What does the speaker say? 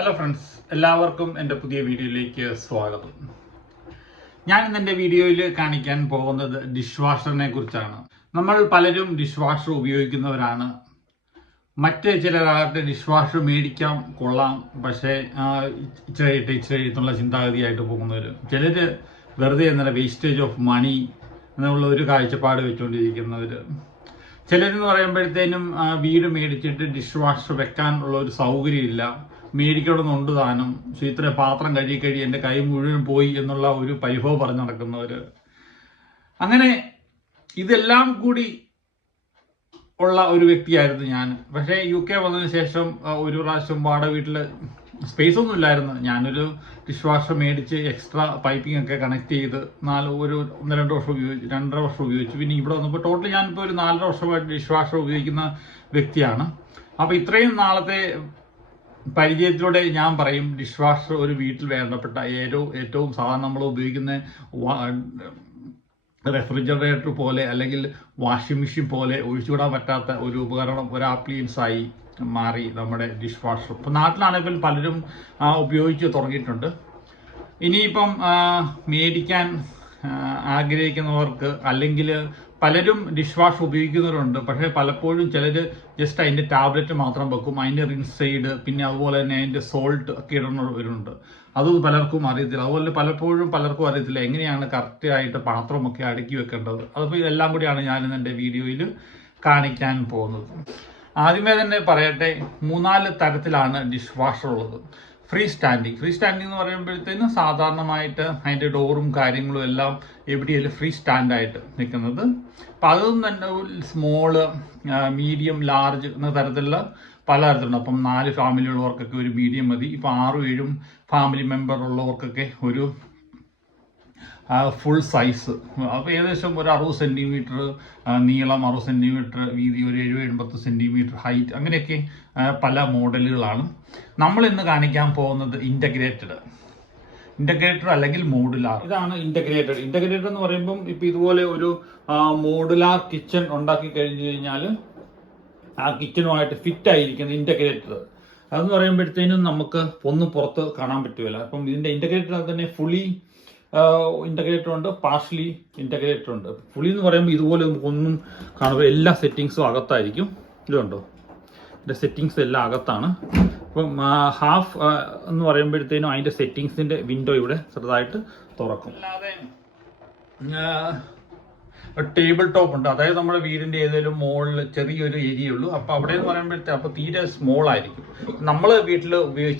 Hello friends എല്ലാവർക്കും എന്റെ പുതിയ വീഡിയോയിലേക്ക് സ്വാഗതം. ഞാൻ ഇന്ന് എന്റെ വീഡിയോയിൽ കാണിക്കാൻ പോകുന്നത് ഡിഷ് വാഷറിനെ കുറിച്ചാണ്. നമ്മൾ പലരും ഡിഷ് വാഷർ ഉപയോഗിക്കുന്നവരാണ്. മറ്റ് ചിലരാകട്ടെ ഡിഷ് വാഷർ മേടിക്കാം കൊള്ളാം പക്ഷേ ഇച്ചിരി ഇട്ട് ഇച്ചിരി എന്നുള്ള ചിന്താഗതിയായിട്ട് പോകുന്നവർ ചിലർ വെറുതെ എന്നുള്ള വേസ്റ്റേജ് ഓഫ് മണി എന്നുള്ള ഒരു കാഴ്ചപ്പാട് വെച്ചുകൊണ്ടിരിക്കുന്നവർ ചിലരെന്ന് പറയുമ്പോഴത്തേനും വീട് മേടിച്ചിട്ട് ഡിഷ് വാഷർ വെക്കാനുള്ള ഒരു സൗകര്യമില്ല. മേടിക്കണമെന്നുണ്ട് താനും. ഇത്ര പാത്രം കഴുകി കഴുകി എന്റെ കൈ മുഴുവൻ പോയി എന്നുള്ള ഒരു പരിഭവം പറഞ്ഞു നടക്കുന്നവർ അങ്ങനെ ഇതെല്ലാം കൂടി ഉള്ള ഒരു വ്യക്തിയായിരുന്നു ഞാൻ. പക്ഷേ യു കെ വന്നതിന് ശേഷം ഒരു പ്രാവശ്യം വാടക വീട്ടിൽ സ്പേസ് ഒന്നും ഇല്ലായിരുന്നു. ഞാനൊരു ഡിഷ് വാഷർ മേടിച്ച് എക്സ്ട്രാ പൈപ്പിംഗ് ഒക്കെ കണക്ട് ചെയ്ത് നാല് ഒരു ഒന്ന് രണ്ട് വർഷം ഉപയോഗിച്ച് രണ്ടര വർഷം ഉപയോഗിച്ചു. പിന്നെ ഇവിടെ വന്നപ്പോൾ ടോട്ടൽ ഞാനിപ്പോൾ ഒരു നാലര വർഷമായിട്ട് ഡിഷ് വാഷർ ഉപയോഗിക്കുന്ന വ്യക്തിയാണ്. അപ്പോൾ ഇത്രയും നാളത്തെ പരിചയത്തിലൂടെ ഞാൻ പറയും ഡിഷ് വാഷർ ഒരു വീട്ടിൽ വേണ്ടപ്പെട്ട ഏറ്റവും ഏറ്റവും സാധാരണ നമ്മൾ ഉപയോഗിക്കുന്ന റെഫ്രിജറേറ്റർ പോലെ അല്ലെങ്കിൽ വാഷിംഗ് മെഷീൻ പോലെ ഒഴിച്ചുവിടാൻ പറ്റാത്ത ഒരു ഉപകരണം ഒരു ആപ്ലിയൻസായി മാറി നമ്മുടെ ഡിഷ് വാഷർ ഇപ്പം നാട്ടിലാണെങ്കിൽ പലരും ഉപയോഗിച്ച് തുടങ്ങിയിട്ടുണ്ട്. ഇനിയിപ്പം മേടിക്കാൻ ആഗ്രഹിക്കുന്നവർക്ക് അല്ലെങ്കിൽ പലരും ഡിഷ് വാഷ് ഉപയോഗിക്കുന്നവരുണ്ട്. പക്ഷേ പലപ്പോഴും ചിലർ ജസ്റ്റ് അതിന്റെ ടാബ്ലറ്റ് മാത്രം വെക്കും. അതിന്റെ റിൻസൈഡ് പിന്നെ അതുപോലെ തന്നെ അതിന്റെ സോൾട്ട് ഒക്കെ ഇടുന്നവരുണ്ട് അത് പലർക്കും അറിയത്തില്ല. അതുപോലെ പലപ്പോഴും പലർക്കും അറിയത്തില്ല എങ്ങനെയാണ് കറക്റ്റായിട്ട് പാത്രമൊക്കെ അടുക്കി വെക്കേണ്ടത്. അതിപ്പോൾ ഇതെല്ലാം കൂടിയാണ് ഞാനിന്ന് എന്റെ വീഡിയോയിൽ കാണിക്കാൻ പോകുന്നത്. ആദ്യമേ തന്നെ പറയട്ടെ മൂന്നാൽ തരത്തിലാണ് ഡിഷ് വാഷർ ഉള്ളത്. ഫ്രീ സ്റ്റാൻഡിങ് ഫ്രീ സ്റ്റാൻഡിങ് എന്ന് പറയുമ്പോഴത്തേനും സാധാരണമായിട്ട് അതിന്റെ ഡോറും കാര്യങ്ങളും എല്ലാം എവിടെയെങ്കിലും ഫ്രീ സ്റ്റാൻഡായിട്ട് നിൽക്കുന്നത്. അപ്പം അതൊന്നും തന്നെ സ്മോൾ മീഡിയം ലാർജ് എന്ന തരത്തിലുള്ള പല തരത്തിലുണ്ട് അപ്പം നാല് ഫാമിലി ഉള്ളവർക്കൊക്കെ ഒരു മീഡിയം മതി. ഇപ്പം ആറും ഏഴും ഫാമിലി മെമ്പർ ഉള്ളവർക്കൊക്കെ ഒരു ഫുൾ സൈസ് അപ്പോൾ ഏകദേശം ഒരു അറുപത് സെന്റിമീറ്റർ നീളം അറുപത് സെന്റിമീറ്റർ വീതി ഒരു എഴുപത് എൺപത് സെന്റിമീറ്റർ ഹൈറ്റ് അങ്ങനെയൊക്കെ പല മോഡലുകളാണ്. നമ്മൾ ഇന്ന് കാണിക്കാൻ പോകുന്നത് ഇന്റഗ്രേറ്റഡ് ഇന്റഗ്രേറ്റർ അല്ലെങ്കിൽ മോഡുലാർ ഇതാണ് ഇന്റഗ്രേറ്റഡ് ഇന്റഗ്രേറ്റഡ് എന്ന് പറയുമ്പം ഇപ്പം ഇതുപോലെ ഒരു മോഡുലാർ കിച്ചൺ ഉണ്ടാക്കി കഴിഞ്ഞു കഴിഞ്ഞാൽ ആ കിച്ചണുമായിട്ട് ഫിറ്റ് ആയിരിക്കുന്ന ഇന്റഗ്രേറ്റർ അതെന്ന് പറയുമ്പോഴത്തേനും നമുക്ക് ഒന്നും പുറത്ത് കാണാൻ പറ്റുമല്ല അപ്പം ഇതിന്റെ ഇന്റഗ്രേറ്റർ തന്നെ ഫുള്ളി ഇന്റഗ്രേറ്റർ ഉണ്ട് പാർഷ്യലി ഇന്റഗ്രേറ്റർ ഉണ്ട്. പുളി എന്ന് പറയുമ്പോൾ ഇതുപോലെ നമുക്കൊന്നും കാണുമ്പോൾ എല്ലാ സെറ്റിങ്സും അകത്തായിരിക്കും. ഇതുണ്ടോ? ഇതിന്റെ സെറ്റിങ്സ് എല്ലാം അകത്താണ്. അപ്പം ഹാഫ് എന്ന് പറയുമ്പോഴത്തേനും അതിന്റെ സെറ്റിങ്സിന്റെ വിൻഡോ ഇവിടെ ചെറുതായിട്ട് തുറക്കും. അല്ലാതെ ടേബിൾ ടോപ്പ് ഉണ്ട്. അതായത് നമ്മുടെ വീടിന്റെ ഏതെങ്കിലും മോളിൽ ചെറിയൊരു ഏരിയ ഉള്ളൂ അപ്പോൾ അവിടെ എന്ന് പറയുമ്പോഴത്തെ അപ്പോൾ തീരെ സ്മോൾ ആയിരിക്കും. നമ്മൾ വീട്ടിൽ ഉപയോഗിച്ച